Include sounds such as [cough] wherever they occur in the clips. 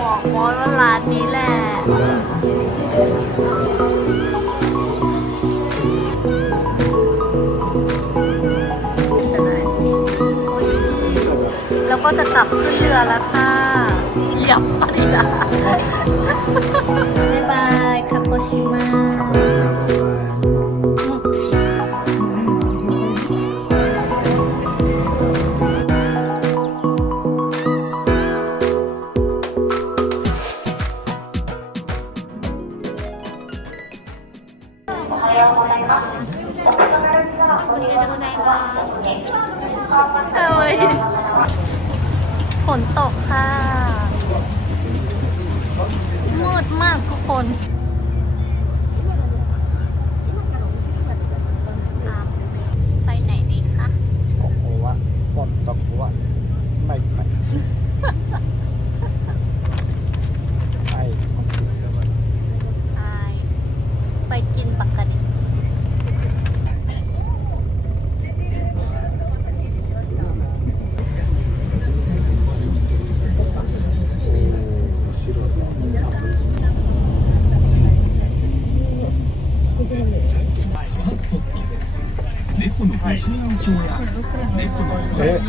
บอกมอสว่าร้านนี้แหละแล้วก็จะกลับขึ้นเรือแล้วค่ะเหยียบปาริดบายบายคาโกชิมะ 長や猫のえ？こんに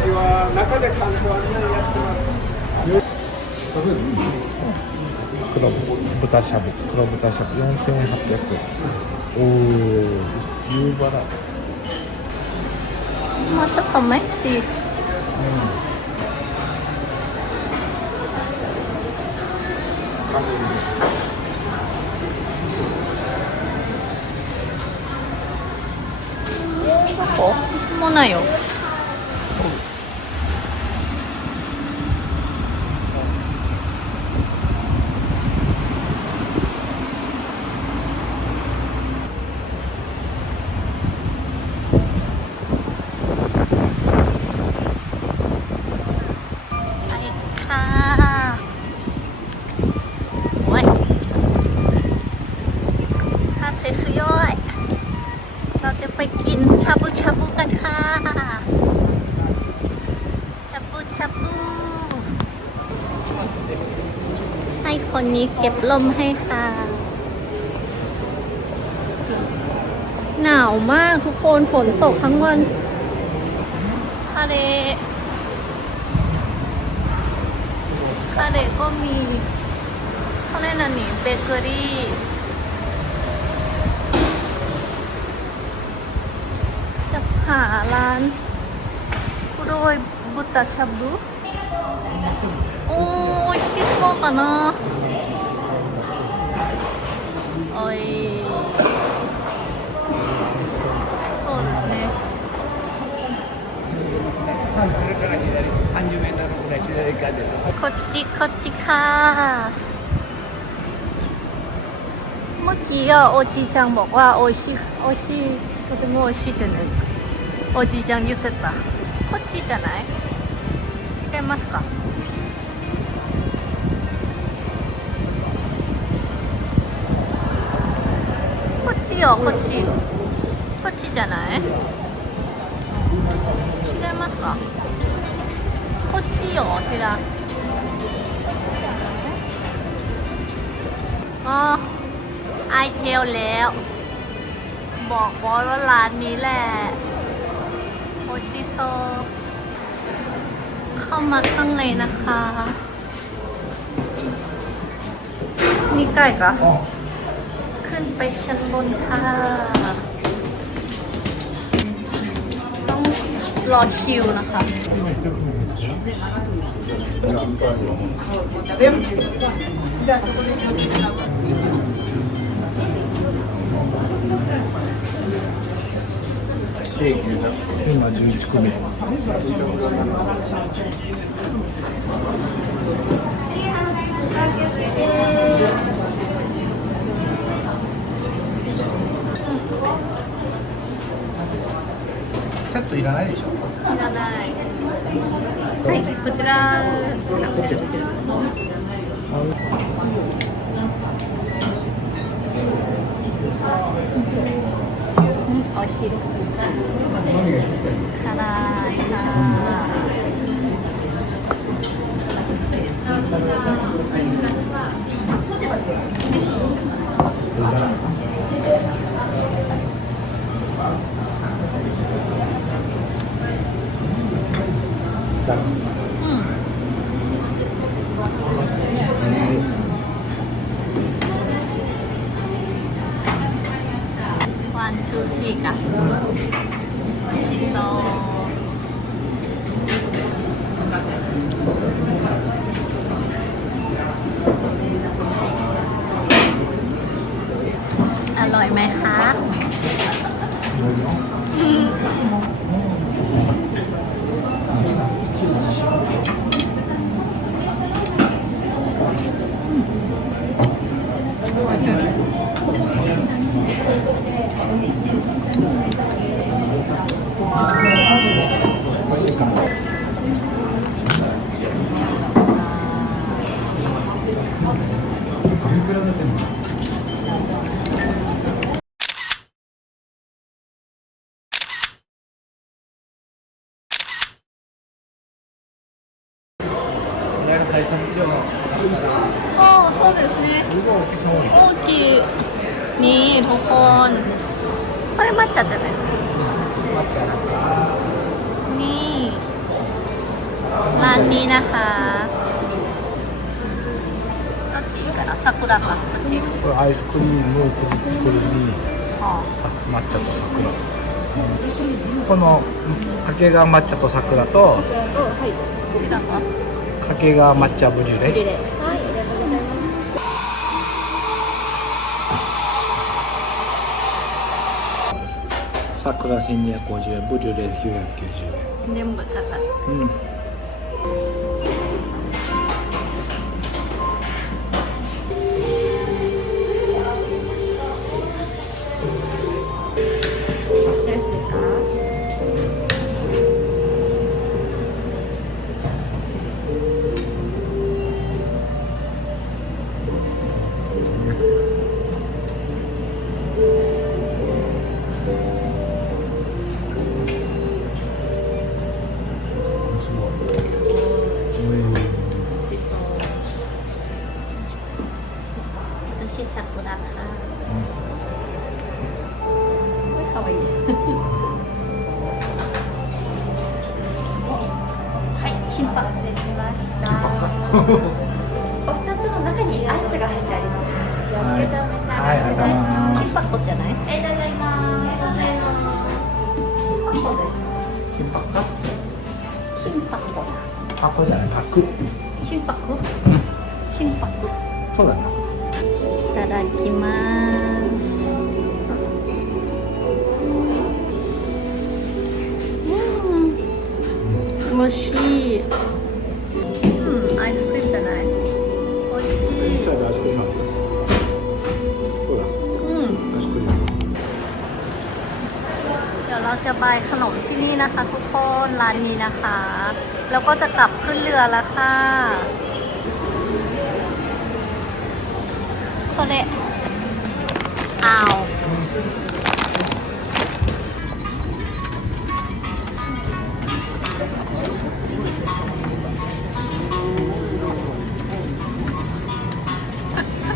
ちは中で担当案内やってます黒豚しゃぶ黒豚しゃぶ4800円、おお夕バラ。まあちょっとメッシなよ。ですよ จะไปกินชาบูชาบูกันค่ะ ชาบูชาบู ให้คนนี้เก็บลมให้ค่ะ หนาวมากทุกคนฝนตกทั้งวันทะเลคาเดก็มีเขาเรียกอันนี้เบเกอรี่ หาร้านโรยบุตาชาบูโอ้ยชิโซะかなおいそうですね30メートルぐらい左側でこっちこっちค่ะเมื่อกี้อ่ะโอจีจังบอกว่าโอชิโอชิとても美味しいじゃないですか おじいちゃん言ってたこっちじゃない違いますかこっちよこっちこっちじゃない違いますかこっちよทีละอ๋อไอเจลแล้ว บอกบอสว่าร้านนี้แหละ โอชิโซ เข้ามาข้างในนะคะมีไก่กะขึ้นไปชั้นบนค่ะ ต้องรอคิวนะคะ して今11組セットいらないでしょ？いらない。はい、こちら。あこちらこちら美味しい辛いค่ นี่ทุกคนこれ抹茶じゃないนี่ร้านนี้นะคะどっちかな桜かどっちこれアイスクリームをプリプリにああ抹茶と桜この掛川抹茶と桜とうんはいこちらは掛川抹茶ブリュレ 桜1250円ブリュレ990円。全部高い。うんます金箔です金箔か金箔箱じゃな？い箔。金箔。金箔。そうだな。いただきます。うん、美味しい。 เดี๋ยวเราจะไปขนมที่นี่นะคะทุกคนร้านนี้นะคะ แล้วก็จะกลับขึ้นเรือแล้วค่ะこれ青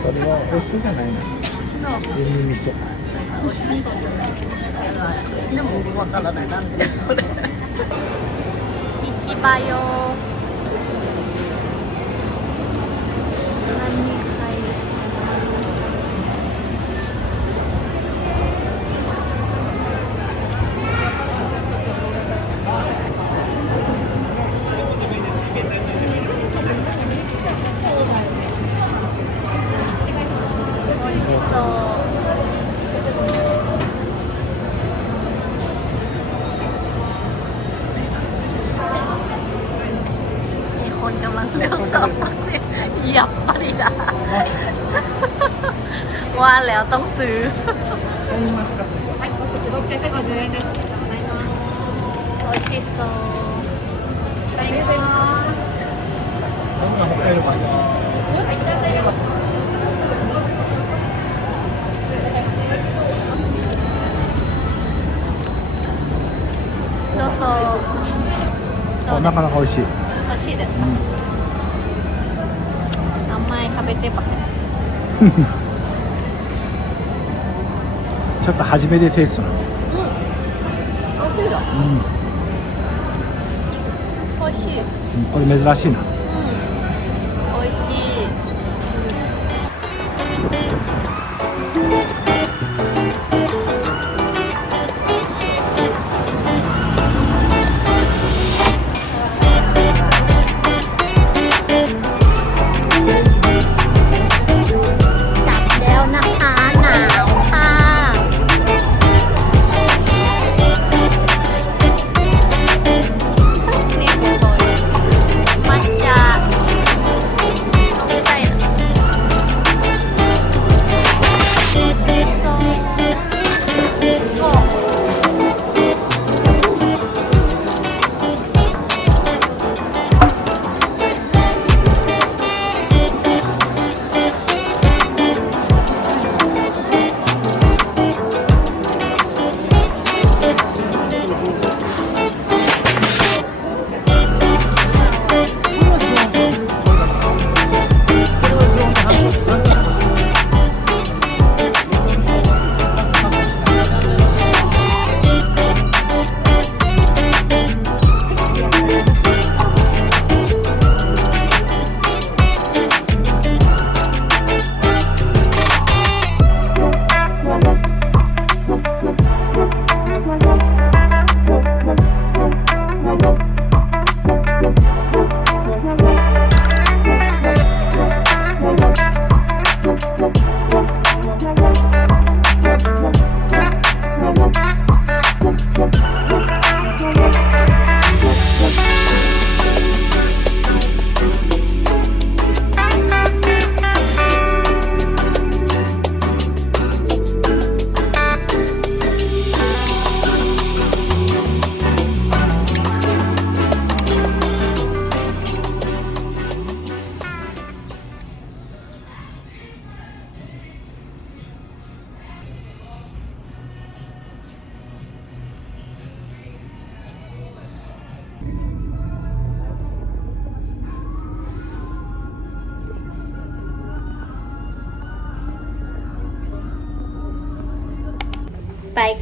それは美味しそうじゃないのの塩味味噌 완전 먹고 갈라 내놨는데. 미치 봐요. どうぞ。どうなかなか美味しい。美味しいですか、うん、食べてば [laughs] ちょっと初めテイストなの。うん。美味しい、うん、これ珍しいな。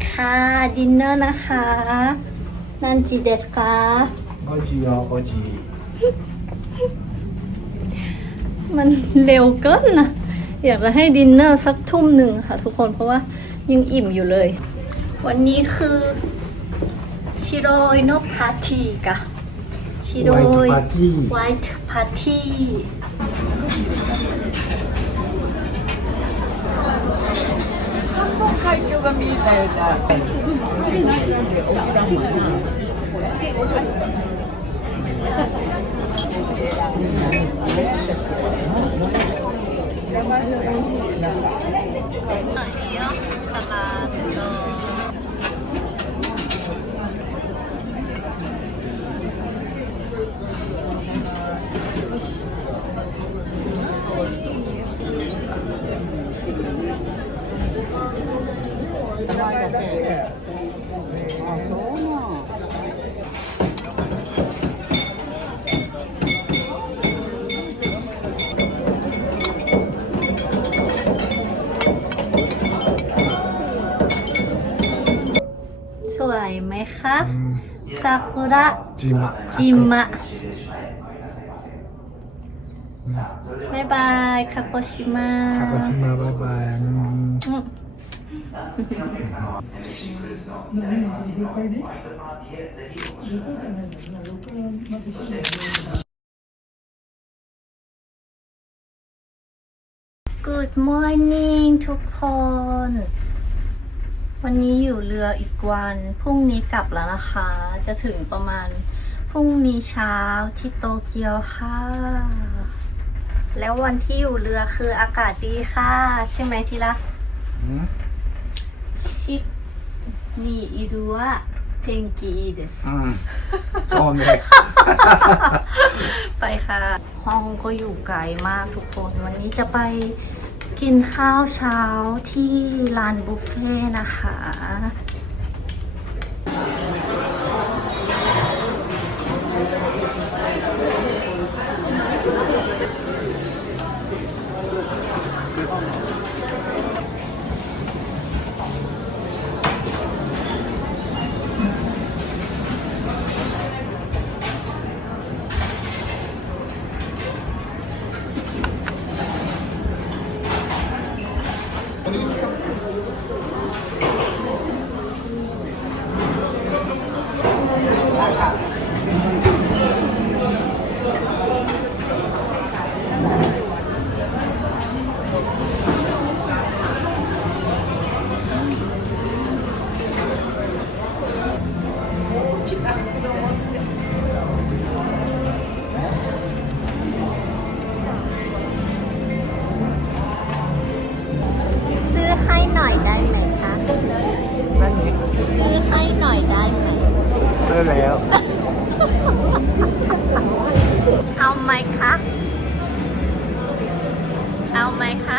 ค่ะดินเนอร์นะคะนันจิเดสกาโอจิโอโอจีมันเร็วเกินนะอยากจะให้ดินเนอร์สักทุ่มหนึ่งค่ะ ทุกคนเพราะว่ายังอิ่มอยู่เลย วันนี้คือชิโรยโนพาร์ที้กะชิโรยไวท์พาที 한복할 교가 미사였다. 이요? 살라드도 จิมะจิมะบายบายคาโกชิมะคาโกชิมะบายบายอืมกูดมอร์นิ่งทุกคน วันนี้อยู่เรืออีกวัน พรุ่งนี้กลับแล้วนะคะ จะถึงประมาณพรุ่งนี้เช้าที่โตเกียวค่ะ แล้ววันที่อยู่เรือคืออากาศดีค่ะ ใช่ไหมทีละชิปนี่อีดัว่าเทงกีですอืมชอบเลยไปค่ะ ห้องก็อยู่ไกลมากทุกคน วันนี้จะไป กินข้าวเช้าที่ร้านบุฟเฟ่นะคะ 上四个，一个四个。 เอาไหมคะ เอาไหมคะ